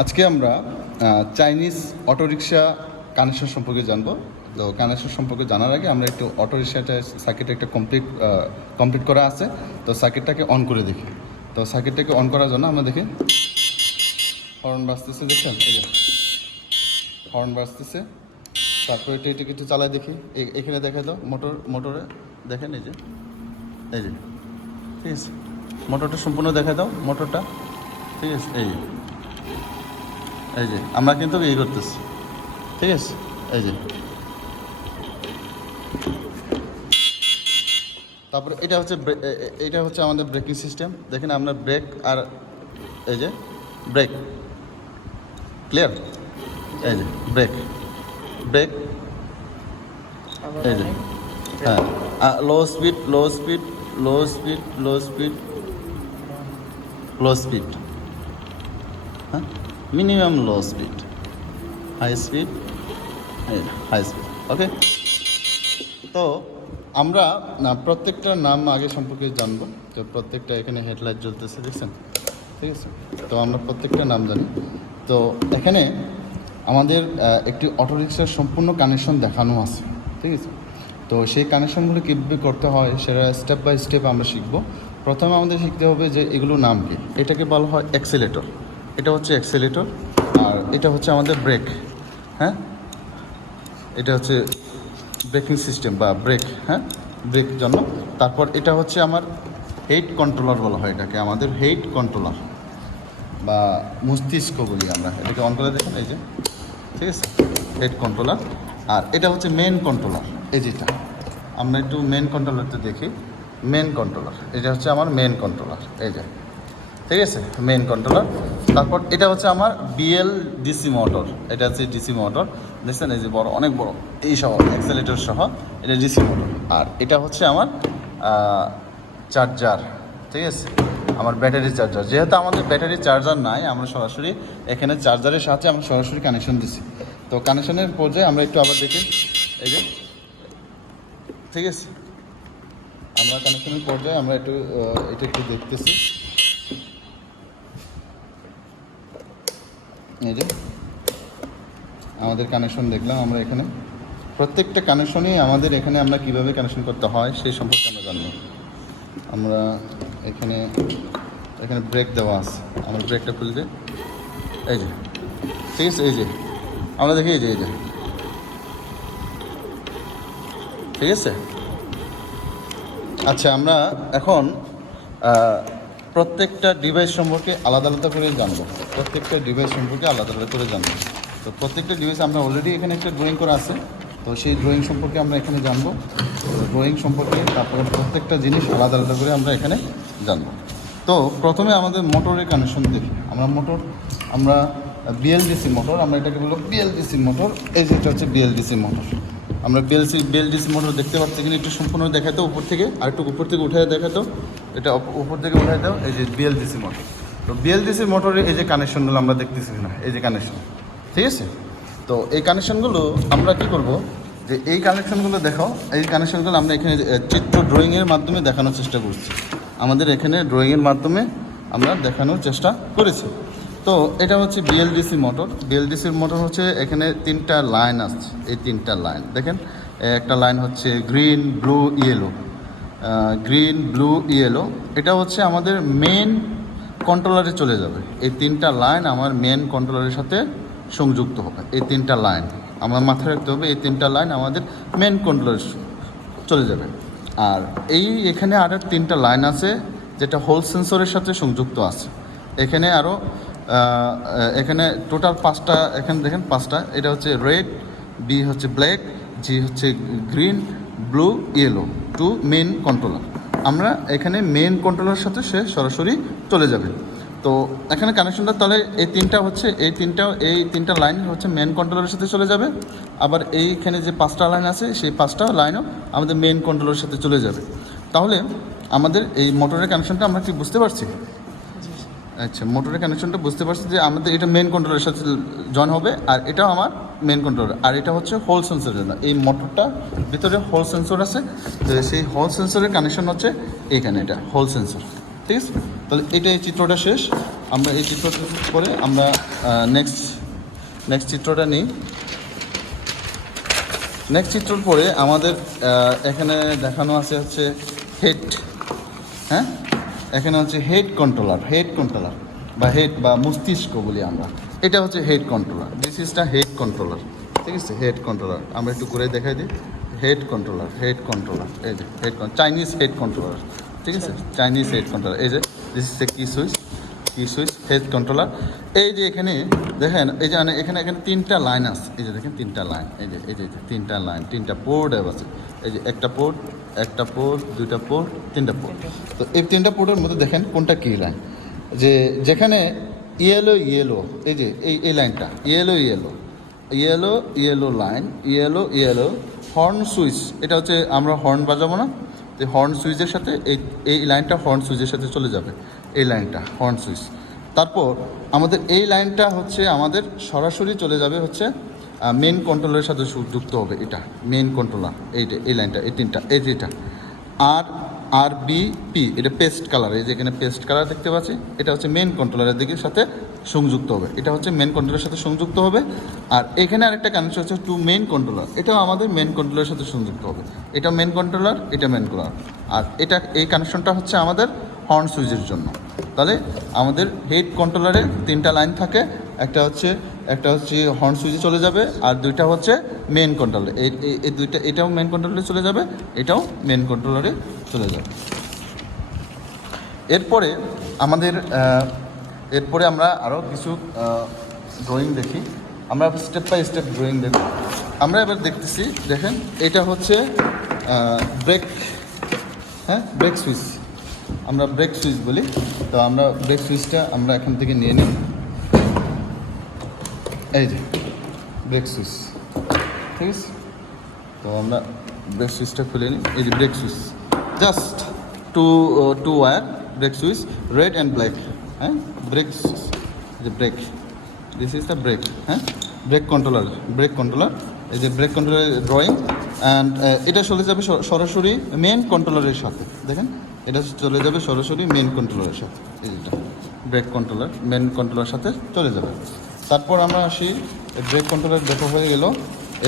আজকে আমরা Chinese autorickshaw connection সম্পর্কে জানবো। তো কানেকশন সম্পর্কে জানার আগে আমরা একটু অটোরিকশাটা সার্কিটটা একটা কমপ্লিট করা আছে, তো সার্কিটটাকে অন করে দেখি। তো সার্কিটটাকে অন করার জন্য আমরা দেখি হর্ন বাজতেছে, দেখছেন? এই যে হর্ন বাজতেছে। তারপরে এটা একটু চালায় দেখি, এখানে দেখা দাও মোটরে দেখেন, এই যে ঠিক আছে, মোটরটা সম্পূর্ণ দেখা দাও, মোটরটা ঠিক আছে। এই যে আমরা কিন্তু এই করতেছি, ঠিক আছে। তারপরে এটা হচ্ছে আমাদের ব্রেকিং সিস্টেম। দেখেন আমরা ব্রেক আর এই যে ব্রেক ক্লিয়ার, এই যে ব্রেক এই যে হ্যাঁ, লো স্পিড, হ্যাঁ, minimum low speed, high speed, okay. তো আমরা প্রত্যেকটা নাম আগে সম্পর্কে জানবো। তো প্রত্যেকটা এখানে হেডলাইট জ্বলতেছে, দেখছেন? ঠিক আছে, তো আমরা প্রত্যেকটা নাম জানি। তো এখানে আমাদের একটি অটোরিকশার সম্পূর্ণ কানেকশন দেখানো আছে, ঠিক আছে। তো সেই কানেকশনগুলো কীভাবে করতে হয় সেটা স্টেপ বাই স্টেপ আমরা শিখবো। প্রথমে আমাদের শিখতে হবে যে এগুলোর নাম কি। এটাকে বলা হয় অ্যাক্সেলেটর, এটা হচ্ছে অ্যাক্সেলেটর। আর এটা হচ্ছে আমাদের ব্রেক, হ্যাঁ, এটা হচ্ছে ব্রেকিং সিস্টেম বা ব্রেক, হ্যাঁ, ব্রেক জন্য। তারপর এটা হচ্ছে আমার হেড কন্ট্রোলার বলা হয়, এটাকে আমাদের হেড কন্ট্রোলার বা মস্তিষ্ক বলি আমরা। এটাকে অন করে দেখুন, এই যে ঠিক আছে, হেড কন্ট্রোলার। আর এটা হচ্ছে মেন কন্ট্রোলার, এই যেটা আমরা একটু মেন কন্ট্রোলারটা দেখি। মেন কন্ট্রোলার, এটা হচ্ছে আমার মেন কন্ট্রোলার, এই যে ঠিক আছে, মেন কন্ট্রোলার। তারপর এটা হচ্ছে আমার ডিসি মোটর, এটা হচ্ছে ডিসি মোটর, দেখছেন? এই যে বড়, অনেক বড়, এই সহ অ্যাক্সেলেটর সহ, এটা ডিসি মোটর। আর এটা হচ্ছে আমার চার্জার, ঠিক আছে, আমার ব্যাটারি চার্জার। যেহেতু আমাদের ব্যাটারি চার্জার নাই, আমরা সরাসরি এখানে চার্জারের সাথে আমরা সরাসরি কানেকশন দিছি। তো কানেকশনের পর্যায়ে আমরা একটু আবার দেখি, এই যে ঠিক আছে, আমরা কানেকশনের পর্যায়ে আমরা এটা একটু দেখতেছি। এই যে আমাদের কানেকশন দেখলাম আমরা এখানে। প্রত্যেকটা কানেকশনই আমাদের এখানে আমরা কীভাবে কানেকশন করতে হয় সেই সম্পর্কে আমরা জানবো। আমরা এখানে ব্রেক দেওয়া আছে, আমরা ব্রেকটা খুলে দিই, এই যে ঠিক আছে। এই যে আমরা দেখি, এই যে ঠিক আছে। আচ্ছা, আমরা এখন প্রত্যেকটা ডিভাইস সম্পর্কে আলাদা আলাদা করে জানবো। তো প্রত্যেকটা ডিভাইস আমরা অলরেডি এখানে একটা ড্রয়িং করা আছে, তো সেই ড্রয়িং সম্পর্কে আমরা এখানে জানবো। ড্রয়িং সম্পর্কে তারপরে প্রত্যেকটা জিনিস আলাদা আলাদা করে আমরা এখানে জানবো। তো প্রথমে আমাদের মোটরের কানেকশন দেখি। আমরা বিএলডিসি মোটর, আমরা এটাকে বলবো বিএলডিসি মোটর। এই যেটা হচ্ছে বিএলডিসি মোটর। আমরা বিএলডিসি মোটর দেখতে পাচ্ছি কিনা একটু সম্পূর্ণ দেখাতো উপর থেকে, আর একটু উপর থেকে উঠে দেখাতো, এটা উপর থেকে উঠে দাও। এই যে বিএলডিসি মোটর। তো বিএলডিসি মোটরের এই যে কানেকশনগুলো আমরা দেখতেছি না, এই যে কানেকশন, ঠিক আছে। তো এই কানেকশনগুলো আমরা কি করব, যে এই কানেকশনগুলো দেখাও। এই কানেকশনগুলো আমরা এখানে চিত্র ড্রয়িংয়ের মাধ্যমে দেখানোর চেষ্টা করছি। আমাদের এখানে ড্রয়িংয়ের মাধ্যমে আমরা দেখানোর চেষ্টা করেছি। তো এটা হচ্ছে বিএলডিসি মোটর। বিএলডিসির মোটর হচ্ছে এখানে 3টা লাইন আছে। এই 3টা লাইন দেখেন, একটা লাইন হচ্ছে গ্রিন ব্লু ইয়েলো, এটা হচ্ছে আমাদের মেন কন্ট্রোলারে চলে যাবে। এই 3টা লাইন আমার মেন কন্ট্রোলারের সাথে সংযুক্ত হবে। এই 3টা লাইন আমার মাথায় রাখতে হবে, এই 3টা লাইন আমাদের মেন কন্ট্রোলারে চলে যাবে। আর এখানে আরও 3টা লাইন আছে যেটা হোল সেন্সরের সাথে সংযুক্ত আছে। এখানে আরও এখানে টোটাল 5টা, এখানে দেখেন 5টা। এটা হচ্ছে রেড, বি হচ্ছে ব্ল্যাক, জি হচ্ছে green, blue, yellow, two main controller. আমরা এখানে মেন কন্ট্রোলারের সাথে সে সরাসরি চলে যাবে। তো এখানে কানেকশনটা তাহলে এই 3টা লাইন হচ্ছে মেন কন্ট্রোলারের সাথে চলে যাবে। আবার এইখানে যে 5টা লাইন আছে, সেই 5টা লাইনও আমাদের মেন কন্ট্রোলারের সাথে চলে যাবে। তাহলে আমাদের এই মোটরের কানেকশনটা আমরা কি বুঝতে পারছি? আচ্ছা, মোটরের কানেকশনটা বুঝতে পারছি যে আমাদের এটা মেন কন্ট্রোলারের সাথে জয়েন হবে, আর এটাও আমার মেন কন্ট্রোলার। আর এটা হচ্ছে হোল সেন্সরের জন্য। এই মোটরটা ভিতরে হোল সেন্সর আছে, তো সেই হোল সেন্সরের কানেকশন হচ্ছে এইখানে, এটা হোল সেন্সর, ঠিক আছে। তাহলে এটা এই চিত্রটা শেষ। আমরা এই চিত্রটা পরে আমরা নেক্সট চিত্রটা নিই। নেক্সট চিত্রর পরে আমাদের এখানে দেখানো আছে হচ্ছে হেড। হ্যাঁ, এখানে হচ্ছে হেড কন্ট্রোলার বা হেড বা মস্তিষ্ক বলি আমরা। এটা হচ্ছে head controller. This is the head controller. ঠিক আছে, হেড কন্ট্রোলার আমরা একটু করে দেখাই দিই। হেড কন্ট্রোলার এই যে চাইনিজ হেড কন্ট্রোলার। ঠিক আছে, চাইনিজ হেড কন্ট্রোলার। এই যে দিস ইজ দ্য কি সুইচ হেড কন্ট্রোলার। এই যে এখানে দেখেন, এই যে এখানে তিনটা লাইন আছে। এই যে দেখেন তিনটা লাইন, এই যে তিনটা লাইন, তিনটা পোর্ট আছে। এই যে একটা পোর্ট, দুইটা পোর্ট, তিনটা পোর্ট। তো এই তিনটা পোর্টের মধ্যে দেখেন কোনটা কী লাইন, যেখানে ইয়েলো, এই যে এই লাইনটা yellow line, yellow horn switch. এটা হচ্ছে আমরা হর্ন বাজাবো না, তো হর্ন সুইচের সাথে এই লাইনটা হর্ন সুইচের সাথে চলে যাবে, এই লাইনটা হর্ন সুইচ। তারপর আমাদের এই লাইনটা হচ্ছে আমাদের সরাসরি চলে যাবে হচ্ছে মেন কন্ট্রোলারের সাথে যুক্ত হবে। এটা মেন কন্ট্রোলার, এই লাইনটা, এই তিনটা, এই যেটা RBP, এটা পেস্ট কালার। এই যে এখানে পেস্ট কালার দেখতে পাচ্ছি, এটা হচ্ছে মেন কন্ট্রোলারের দিকে সাথে সংযুক্ত হবে। এটা হচ্ছে মেন কন্ট্রোলারের সাথে সংযুক্ত হবে। আর এখানে আরেকটা কানেকশন হচ্ছে টু মেন কন্ট্রোলার, এটাও আমাদের মেন কন্ট্রোলারের সাথে সংযুক্ত হবে। এটা মেন কন্ট্রোলার, এটা মেন কন্ট্রোলার। আর এই কানেকশনটা হচ্ছে আমাদের হর্ন সুইচের জন্য। তাহলে আমাদের হেড কন্ট্রোলারে তিনটা লাইন থাকে, একটা হচ্ছে হর্ন সুইচে চলে যাবে, আর দুইটা হচ্ছে মেন কন্ট্রোলার। এই দুইটা, এটাও মেন কন্ট্রোলারে চলে যাবে, এটাও মেন কন্ট্রোলারে চলে যাবে। এরপরে আমরা আরও কিছু ড্রয়িং দেখি। আমরা স্টেপ বাই স্টেপ ড্রয়িং দেখব। আমরা এবার দেখতেছি, দেখেন এটা হচ্ছে ব্রেক। হ্যাঁ, ব্রেক সুইচ, আমরা ব্রেক সুইচ বলি। তো আমরা ব্রেক সুইচটা আমরা এখান থেকে নিয়ে নিই। এই যে ব্রেক সুইচ, ঠিক আছে। তো আমরা ব্রেক সুইচটা খুলে নিই। এই যে brake switch, just two wire brake switch, red and black. হ্যাঁ, ব্রেক সুইচ, যে brake, this is the brake. হ্যাঁ, ব্রেক কন্ট্রোলার। এই যে ব্রেক কন্ট্রোলারের ড্রয়িং। অ্যান্ড এটা চলে যাবে সরাসরি মেন কন্ট্রোলারের সাথে। দেখেন, এটা চলে যাবে সরাসরি মেন কন্ট্রোলারের সাথে। এই যেটা ব্রেক কন্ট্রোলার, মেন কন্ট্রোলারের সাথে চলে যাবে। তারপর আমরা আসি, ব্রেক কন্ট্রোলার দেখা হয়ে গেল।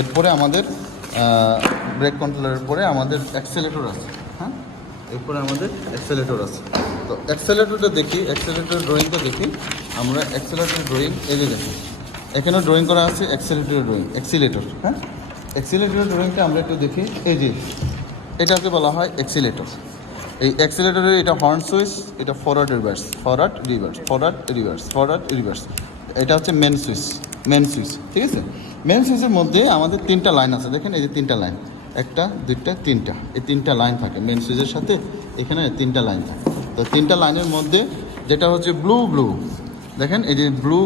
এরপরে আমাদের ব্রেক কন্ট্রোলারের পরে আমাদের অ্যাক্সেলেটর আছে। হ্যাঁ, এরপরে আমাদের অ্যাক্সেলেটর আছে। তো অ্যাক্সেলেটরটা দেখি, অ্যাক্সেলেটর ড্রয়িংটা দেখি। আমরা অ্যাক্সেলেটর ড্রয়িং, এই যে দেখি এখানেও ড্রয়িং করা আছে অ্যাক্সেলেটরের ড্রয়িং, হ্যাঁ, অ্যাক্সিলেটরের ড্রয়িংটা আমরা একটু দেখি। এই যে এটাকে বলা হয় অ্যাক্সিলেটর। এই অ্যাক্সিলেটরের এটা হর্ন সুইচ, এটা ফরওয়ার্ড রিভার্স। এটা হচ্ছে মেন সুইচ, ঠিক আছে। মেন সুইচের মধ্যে আমাদের তিনটা লাইন আছে। দেখেন, এই যে তিনটা লাইন, একটা, দুইটা, তিনটা, এই তিনটা লাইন থাকে মেন সুইচের সাথে। এখানে তিনটা লাইন থাকে। তো তিনটা লাইনের মধ্যে যেটা হচ্ছে ব্লু, দেখেন এই যে ব্লু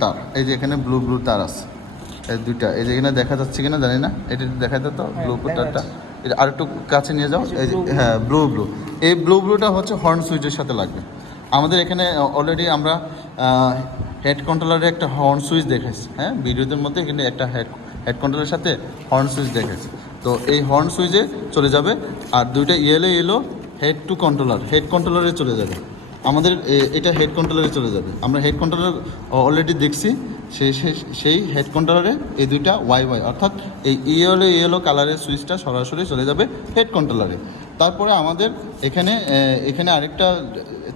তার, এই যে এখানে ব্লু তার আছে, এই দুইটা। এই যে এখানে দেখা যাচ্ছে কিনা জানি না, এটা দেখা যেত ব্লু তারটা, এটা আর একটু কাছে নিয়ে যাও। এই যে হ্যাঁ, ব্লু, এই ব্লুটা হচ্ছে হর্ন সুইচের সাথে লাগবে। আমাদের এখানে অলরেডি আমরা হেড কন্ট্রোলারে একটা হর্ন সুইচ দেখেছি। হ্যাঁ, ভিডিওদের মধ্যে এখানে একটা হেড কন্ট্রোলারের সাথে হর্ন সুইচ দেখেছি। তো এই হর্ন সুইচে চলে যাবে। আর দুইটা ইয়েলো হেড কন্ট্রোলারে চলে যাবে। আমাদের এটা হেড কন্ট্রোলারে চলে যাবে। আমরা হেড কন্ট্রোলার অলরেডি দেখছি। সেই হেড কন্ট্রোলারে এই দুইটা ওয়াই, অর্থাৎ এই ইয়েলো কালারের সুইচটা সরাসরি চলে যাবে হেড কন্ট্রোলারে। তারপরে আমাদের এখানে আরেকটা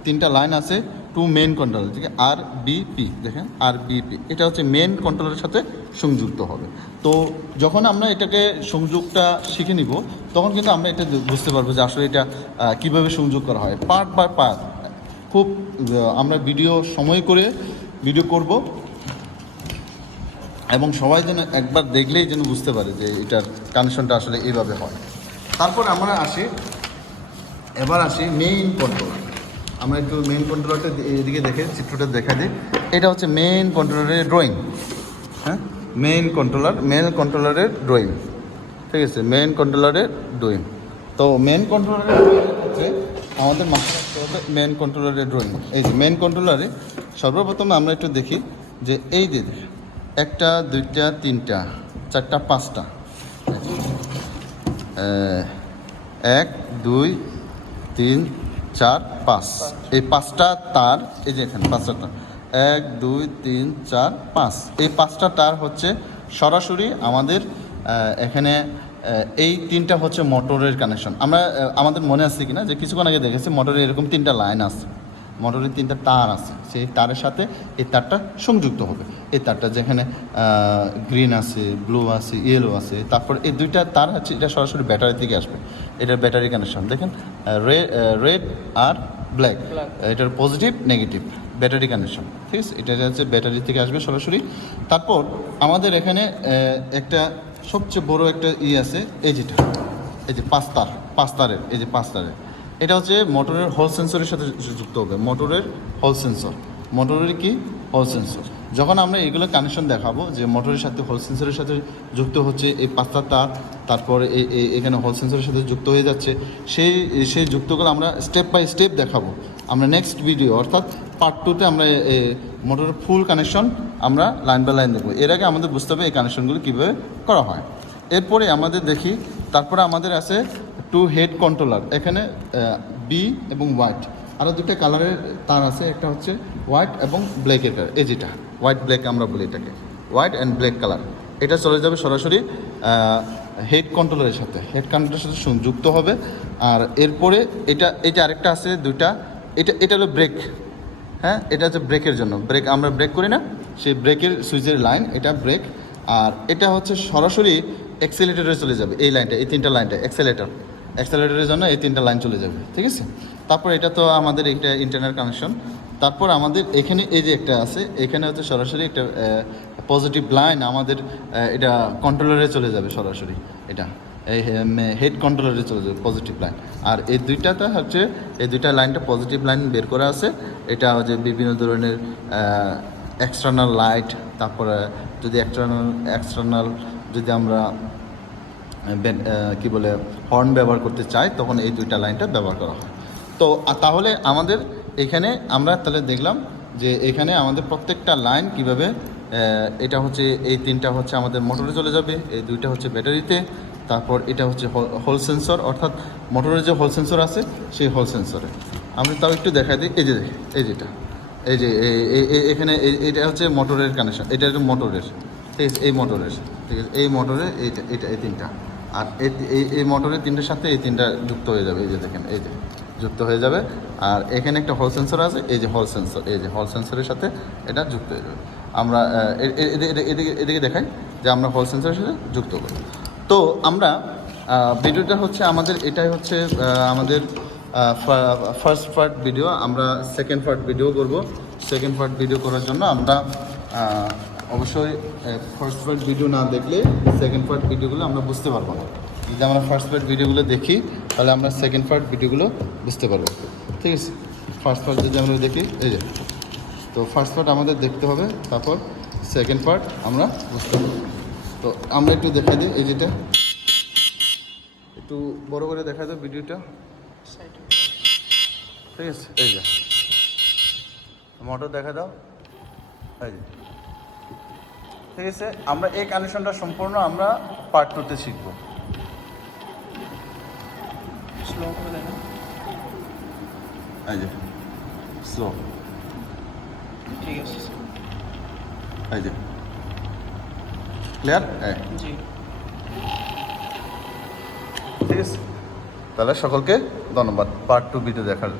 তিনটা লাইন আছে টু মেন কন্ট্রোলার, ঠিক আছে। RBP, দেখেন RBP, এটা হচ্ছে মেন কন্ট্রোলারের সাথে সংযুক্ত হবে। তো যখন আমরা এটাকে সংযোগটা শিখে নিব, তখন কিন্তু আমরা এটা বুঝতে পারবো যে আসলে এটা কীভাবে সংযোগ করা হয়, পার্ট বাই পার্ট। খুব আমরা সময় করে ভিডিও করব, এবং সবাই যেন একবার দেখলেই যেন বুঝতে পারে যে এটার কানেকশনটা আসলে এইভাবে হয়। তারপর আমরা এবার আসি মেইন কন্ট্রোলার। আমরা একটু মেইন কন্ট্রোলারটা এদিকে দেখে চিত্রটা দেখা দিই। এটা হচ্ছে মেইন কন্ট্রোলারের ড্রয়িং। হ্যাঁ, মেইন কন্ট্রোলারের ড্রয়িং, ঠিক আছে, মেইন কন্ট্রোলারের ড্রয়িং। তো মেইন কন্ট্রোলারের হচ্ছে আমাদের মাথায় রাখতে হবে মেইন কন্ট্রোলারের ড্রয়িং। এই যে মেইন কন্ট্রোলারে সর্বপ্রথমে আমরা একটু দেখি যে এই যে একটা, দুইটা, তিনটা, চারটা, পাঁচটা, 1, 2, 3, 4, 5, এই পাঁচটা তার। এই যে এখানে পাঁচটা তার, 1 2 3 4 5, এই 5টা টায়ার হচ্ছে সরাসরি আমাদের এখানে এই 3টা হচ্ছে মোটরের কানেকশন। আমরা আমাদের মনে আছে কিনা যে কিছুক্ষণ আগে দেখেছি মোটরে এরকম 3টা লাইন আছে, মোটরের 3টা তার আছে, সেই তারের সাথে এই তারটা সংযুক্ত হবে। এই তারটা যেখানে গ্রিন আছে, ব্লু আছে, ইয়েলো আছে, তারপর এই 2টা তার হচ্ছে এটা সরাসরি ব্যাটারি থেকে আসবে। এটার ব্যাটারি কানেকশন দেখেন, রেড আর ব্ল্যাক, এটার পজিটিভ নেগেটিভ ব্যাটারি কানেকশন, ঠিক আছে। এটা হচ্ছে ব্যাটারি থেকে আসবে সরাসরি। তারপর আমাদের এখানে একটা সবচেয়ে বড় একটা আছে, এই যেটা, এই যে 5 তারের, এই যে 5 তারের, এটা হচ্ছে মোটরের হল সেন্সরের সাথে যুক্ত হবে। মোটরের হল সেন্সর, মোটরের কি হল সেন্সর, যখন আমরা এগুলো কানেকশন দেখাবো যে মোটরের সাথে হল সেন্সরের সাথে যুক্ত হচ্ছে এই 5টা তার, তারপরে এখানে হল সেন্সরের সাথে যুক্ত হয়ে যাচ্ছে, সেই যুক্তগুলো আমরা স্টেপ বাই স্টেপ দেখাবো আমরা নেক্সট ভিডিও, অর্থাৎ পার্ট 2তে আমরা মোটরের ফুল কানেকশন আমরা লাইন বাই লাইন দেখবো। এর আগে আমাদের বুঝতে হবে এই কানেকশনগুলো কীভাবে করা হয়। এরপরে আমাদের দেখি, তারপরে আমাদের আছে 2 হেড কন্ট্রোলার, এখানে বি এবং হোয়াইট, আরও 2টা কালারের তার আছে, একটা হচ্ছে হোয়াইট এবং ব্ল্যাকের কালার, এই যেটা হোয়াইট ব্ল্যাক আমরা বলি এটাকে, হোয়াইট অ্যান্ড ব্ল্যাক কালার। এটা চলে যাবে সরাসরি হেড কন্ট্রোলারের সাথে, হেড কন্ট্রোলারের সাথে যুক্ত হবে। আর এরপরে এটা আরেকটা আছে 2টা, এটা হলো ব্রেক, হ্যাঁ, এটা হচ্ছে ব্রেকের জন্য, ব্রেক আমরা ব্রেক করি না, সেই ব্রেকের সুইচের লাইন, এটা ব্রেক। আর এটা হচ্ছে সরাসরি অ্যাক্সেলেটরে চলে যাবে, এই লাইনটা, এই 3টা লাইনটা অ্যাক্সেলেটরের জন্য এই 3টা লাইন চলে যাবে, ঠিক আছে। তারপর এটা তো আমাদের এইটা ইন্টারনাল কানেকশন। তারপর আমাদের এখানে এই যে একটা আছে, এখানে হচ্ছে সরাসরি একটা পজিটিভ লাইন আমাদের এটা কন্ট্রোলারে চলে যাবে সরাসরি, এটা এই হেড কন্ট্রোলারে চলে যাবে পজিটিভ লাইন। আর এই 2টাতে হচ্ছে এই 2টা লাইনটা পজিটিভ লাইন বের করা আছে, এটা হচ্ছে বিভিন্ন ধরনের এক্সটার্নাল লাইট, তারপরে যদি এক্সটার্নাল যদি আমরা কি বলে হর্ন ব্যবহার করতে চাই, তখন এই 2টা লাইনটা ব্যবহার করা হয়। তো তাহলে আমাদের এখানে আমরা তাহলে দেখলাম যে এখানে আমাদের প্রত্যেকটা লাইন কিভাবে, এটা হচ্ছে এই 3টা হচ্ছে আমাদের মোটরে চলে যাবে, এই 2টা হচ্ছে ব্যাটারিতে, তারপর এটা হচ্ছে হল সেন্সর, অর্থাৎ মোটরের যে হল সেন্সর আছে সেই হল সেন্সরে। আমরা তাও একটু দেখাই দিই, এই যে যেটা, এই যে এখানে এটা হচ্ছে মোটরের কানেকশন, এটা হচ্ছে মোটরের, ঠিক আছে, এই মোটরের, ঠিক আছে, এই মোটরে এটা এই 3টা, আর এই মোটরের 3টার সাথে এই 3টা যুক্ত হয়ে যাবে, এই যে দেখেন, এই যে যুক্ত হয়ে যাবে। আর এখানে একটা হল সেন্সর আছে, এই যে হল সেন্সর, এই যে হল সেন্সরের সাথে এটা যুক্ত হয়ে যাবে। আমরা এদিকে দেখাই যে আমরা হল সেন্সরের সাথে যুক্ত করি। তো আমরা ভিডিওটা হচ্ছে আমাদের, এটাই হচ্ছে আমাদের ফার্স্ট পার্ট ভিডিও। আমরা সেকেন্ড পার্ট ভিডিও করব। সেকেন্ড পার্ট ভিডিও করার জন্য আমরা অবশ্যই ফার্স্ট পার্ট ভিডিও না দেখলে সেকেন্ড পার্ট ভিডিওগুলো আমরা বুঝতে পারবো না। যদি আমরা ফার্স্ট পার্ট ভিডিওগুলো দেখি তাহলে আমরা সেকেন্ড পার্ট ভিডিওগুলো বুঝতে পারবো, ঠিক আছে। ফার্স্ট পার্ট যদি আমরা দেখি, এই যে, তো ফার্স্ট পার্ট আমাদের দেখতে হবে, তারপর সেকেন্ড পার্ট আমরা বুঝতে পারবো। তো আমরা একটু দেখাই দিই, এই যেটা একটু বড় করে দেখা দাও ভিডিওটা, ঠিক আছে। এই যে মোটর দেখা দাও, এই যে, ঠিক আছে। আমরা এই কানেকশনটা সম্পূর্ণ আমরা পার্ট 2তে শিখবো। স্লো করে দেখ, এই যে স্লো, ঠিক আছে, এই যে ক্লিয়ার, জি, ঠিক আছে। তাহলে সকলকে ধন্যবাদ পার্ট 2 ভিডিও দেখার।